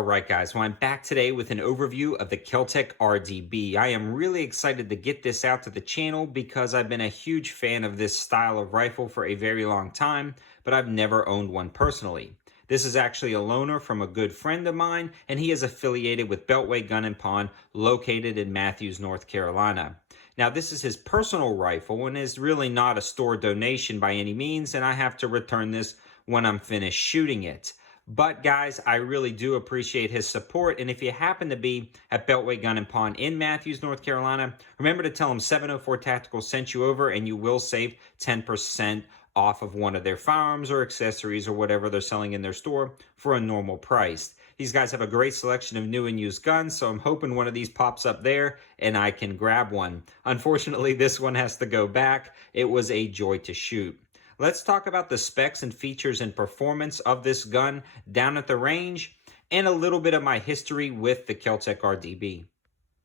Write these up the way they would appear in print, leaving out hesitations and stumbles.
All right, guys, well, I'm back today with an overview of the Kel-Tec RDB. I am really excited to get this out to the channel because I've been a huge fan of this style of rifle for a very long time, but I've never owned one personally. This is actually a loaner from a good friend of mine, and he is affiliated with Beltway Gun & Pawn located in Matthews, North Carolina. Now, this is his personal rifle and is really not a store donation by any means, and I have to return this when I'm finished shooting it. But guys, I really do appreciate his support. And if you happen to be at Beltway Gun & Pawn in Matthews, North Carolina, remember to tell him 704 Tactical sent you over and you will save 10% off of one of their firearms or accessories or whatever they're selling in their store for a normal price. These guys have a great selection of new and used guns, so I'm hoping one of these pops up there and I can grab one. Unfortunately, this one has to go back. It was a joy to shoot. Let's talk about the specs and features and performance of this gun down at the range and a little bit of my history with the Kel-Tec RDB.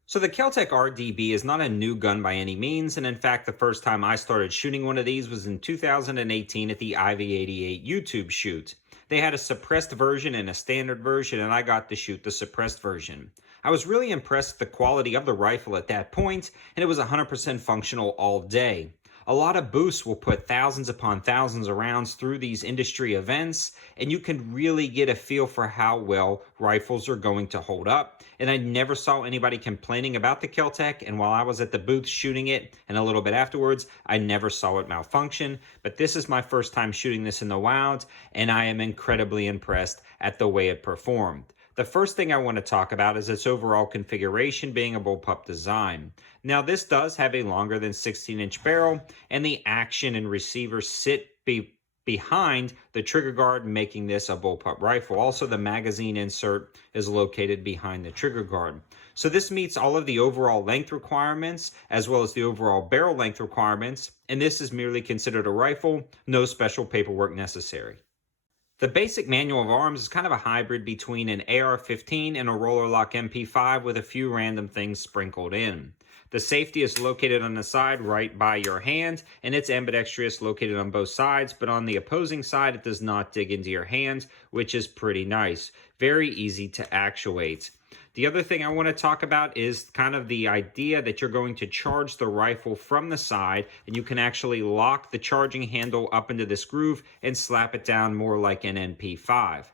So the Kel-Tec RDB is not a new gun by any means, and in fact the first time I started shooting one of these was in 2018 at the IV88 YouTube shoot. They had a suppressed version and a standard version, and I got to shoot the suppressed version. I was really impressed with the quality of the rifle at that point, and it was 100% functional all day. A lot of booths will put thousands upon thousands of rounds through these industry events, and you can really get a feel for how well rifles are going to hold up. And I never saw anybody complaining about the Kel-Tec, and while I was at the booth shooting it and a little bit afterwards, I never saw it malfunction. But this is my first time shooting this in the wild, and I am incredibly impressed at the way it performed. The first thing I want to talk about is its overall configuration being a bullpup design. Now this does have a longer than 16-inch barrel, and the action and receiver sit behind the trigger guard, making this a bullpup rifle. Also, the magazine insert is located behind the trigger guard. So this meets all of the overall length requirements as well as the overall barrel length requirements, and this is merely considered a rifle, no special paperwork necessary. The basic manual of arms is kind of a hybrid between an AR-15 and a roller lock MP5 with a few random things sprinkled in. The safety is located on the side right by your hand, and its ambidextrous located on both sides, but on the opposing side it does not dig into your hand, which is pretty nice. Very easy to actuate. The other thing I want to talk about is kind of the idea that you're going to charge the rifle from the side, and you can actually lock the charging handle up into this groove and slap it down more like an MP5.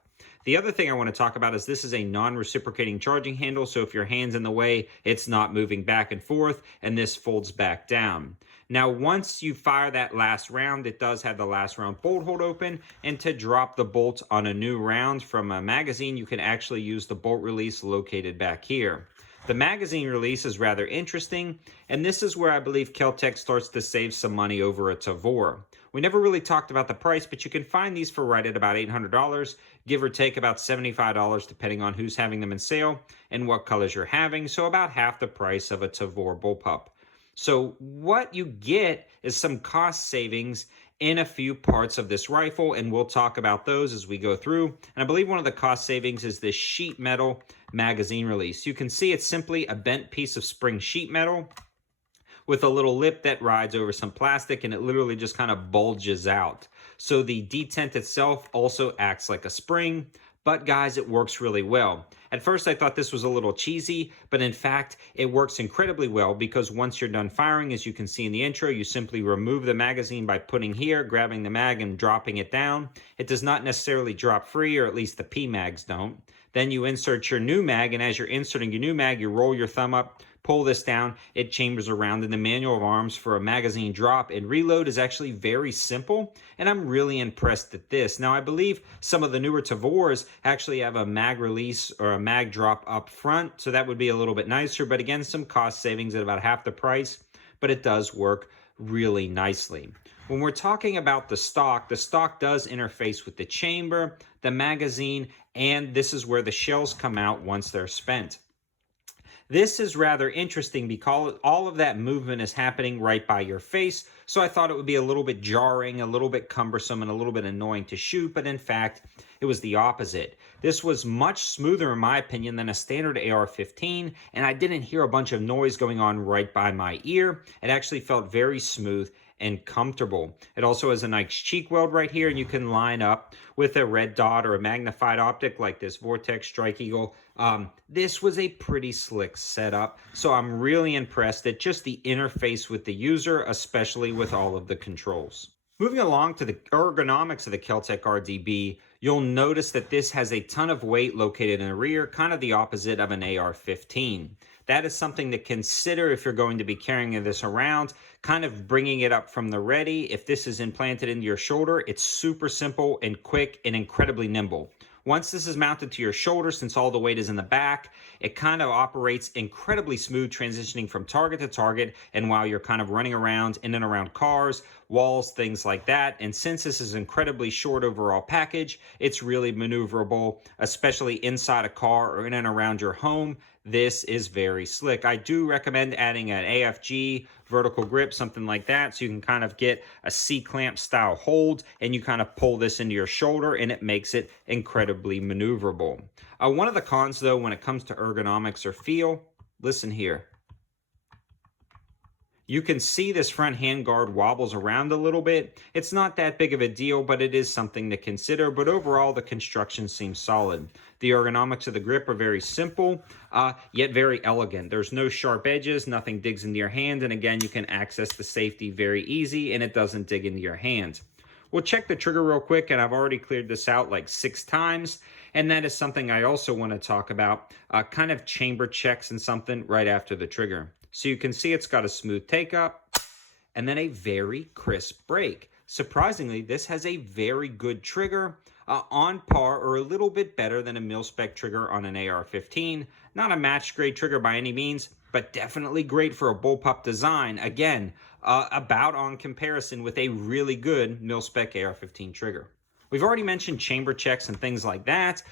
The other thing I want to talk about is this is a non-reciprocating charging handle, so if your hand's in the way, it's not moving back and forth, and this folds back down. Now, once you fire that last round, it does have the last round bolt hold open, and to drop the bolt on a new round from a magazine, you can actually use the bolt release located back here. The magazine release is rather interesting, and this is where I believe Kel-Tec starts to save some money over a Tavor. We never really talked about the price, but you can find these for right at about $800, give or take about $75 depending on who's having them in sale and what colors you're having, so about half the price of a Tavor bullpup. So what you get is some cost savings in a few parts of this rifle, and we'll talk about those as we go through. And I believe one of the cost savings is this sheet metal magazine release. You can see it's simply a bent piece of spring sheet metal with a little lip that rides over some plastic, and it literally just kind of bulges out. So the detent itself also acts like a spring, but guys, it works really well. At first I thought this was a little cheesy, but in fact it works incredibly well because once you're done firing, as you can see in the intro, you simply remove the magazine by putting here, grabbing the mag and dropping it down. It does not necessarily drop free, or at least the P mags don't. Then you insert your new mag, and as you're inserting your new mag, you roll your thumb up, pull this down, it chambers around in the manual of arms for a magazine drop, and reload is actually very simple, and I'm really impressed at this. Now, I believe some of the newer Tavors actually have a mag release or a mag drop up front, so that would be a little bit nicer, but again, some cost savings at about half the price, but it does work really nicely. When we're talking about the stock does interface with the chamber, the magazine, and this is where the shells come out once they're spent. This is rather interesting because all of that movement is happening right by your face, so I thought it would be a little bit jarring, a little bit cumbersome, and a little bit annoying to shoot, but in fact, it was the opposite. This was much smoother in my opinion than a standard AR-15, and I didn't hear a bunch of noise going on right by my ear. It actually felt very smooth and comfortable. It also has a nice cheek weld right here, and you can line up with a red dot or a magnified optic like this Vortex Strike Eagle. This was a pretty slick setup, so I'm really impressed at just the interface with the user, especially with all of the controls. Moving along to the ergonomics of the Kel-Tec RDB, you'll notice that this has a ton of weight located in the rear, kind of the opposite of an AR-15. That is something to consider if you're going to be carrying this around, kind of bringing it up from the ready. If this is implanted into your shoulder, it's super simple and quick and incredibly nimble. Once this is mounted to your shoulder, since all the weight is in the back, it kind of operates incredibly smooth, transitioning from target to target, and while you're kind of running around in and around cars, walls, things like that. And since this is incredibly short overall package, it's really maneuverable, especially inside a car or in and around your home. This is very slick. I do recommend adding an AFG vertical grip, something like that, so you can kind of get a C-clamp style hold, and you kind of pull this into your shoulder, and it makes it incredibly maneuverable. One of the cons, though, when it comes to ergonomics or feel, listen here. You can see this front handguard wobbles around a little bit. It's not that big of a deal, but it is something to consider. But overall, the construction seems solid. The ergonomics of the grip are very simple, yet very elegant. There's no sharp edges, nothing digs into your hand, and again, you can access the safety very easy, and it doesn't dig into your hand. We'll check the trigger real quick, and I've already cleared this out like 6 times, and that is something I also want to talk about, kind of chamber checks and something right after the trigger. So you can see it's got a smooth take up and then a very crisp break. Surprisingly, this has a very good trigger, on par or a little bit better than a mil-spec trigger on an AR-15. Not a match grade trigger by any means, but definitely great for a bullpup design. Again, about on comparison with a really good mil-spec AR-15 trigger. We've already mentioned chamber checks and things like that,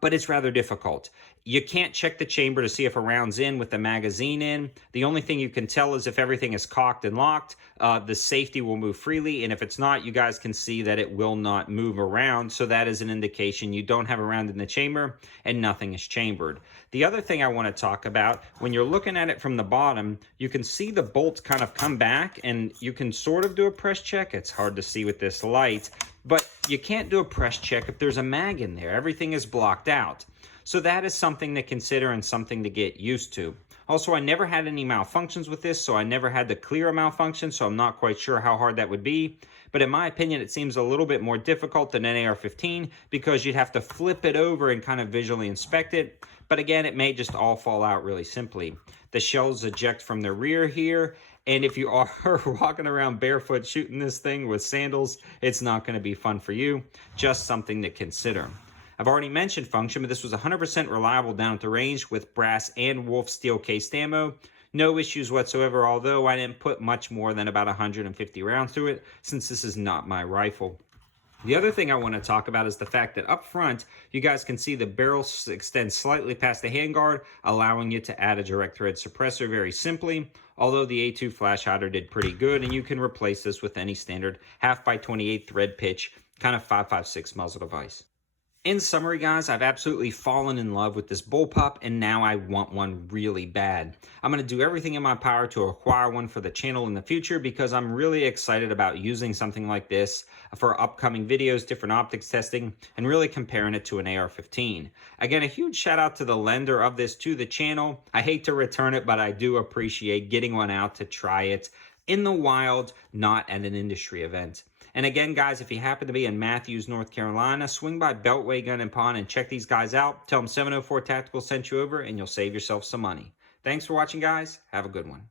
but it's rather difficult. You can't check the chamber to see if a round's in with the magazine in. The only thing you can tell is if everything is cocked and locked, the safety will move freely, and if it's not, you guys can see that it will not move around, so that is an indication you don't have a round in the chamber and nothing is chambered. The other thing I want to talk about, when you're looking at it from the bottom, you can see the bolts kind of come back, and you can sort of do a press check. It's hard to see with this light, but you can't do a press check if there's a mag in there. Everything is blocked out. So that is something to consider and something to get used to. Also, I never had any malfunctions with this, so I never had to clear a malfunction, so I'm not quite sure how hard that would be. But in my opinion, it seems a little bit more difficult than an AR-15 because you'd have to flip it over and kind of visually inspect it. But again, it may just all fall out really simply. The shells eject from the rear here, and if you are walking around barefoot shooting this thing with sandals, it's not going to be fun for you. Just something to consider. I've already mentioned function, but this was 100% reliable down at the range with brass and wolf steel cased ammo. No issues whatsoever, although I didn't put much more than about 150 rounds through it, since this is not my rifle. The other thing I want to talk about is the fact that up front, you guys can see the barrel extends slightly past the handguard, allowing you to add a direct thread suppressor very simply, although the A2 flash hider did pretty good, and you can replace this with any standard 1/2x28 thread pitch, kind of 5.56 muzzle device. In summary, guys, I've absolutely fallen in love with this bullpup, and now I want one really bad. I'm going to do everything in my power to acquire one for the channel in the future because I'm really excited about using something like this for upcoming videos, different optics testing, and really comparing it to an AR-15. Again, a huge shout out to the lender of this to the channel. I hate to return it, but I do appreciate getting one out to try it in the wild, not at an industry event. And again, guys, if you happen to be in Matthews, North Carolina, swing by Beltway Gun and Pawn and check these guys out. Tell them 704 Tactical sent you over, and you'll save yourself some money. Thanks for watching, guys. Have a good one.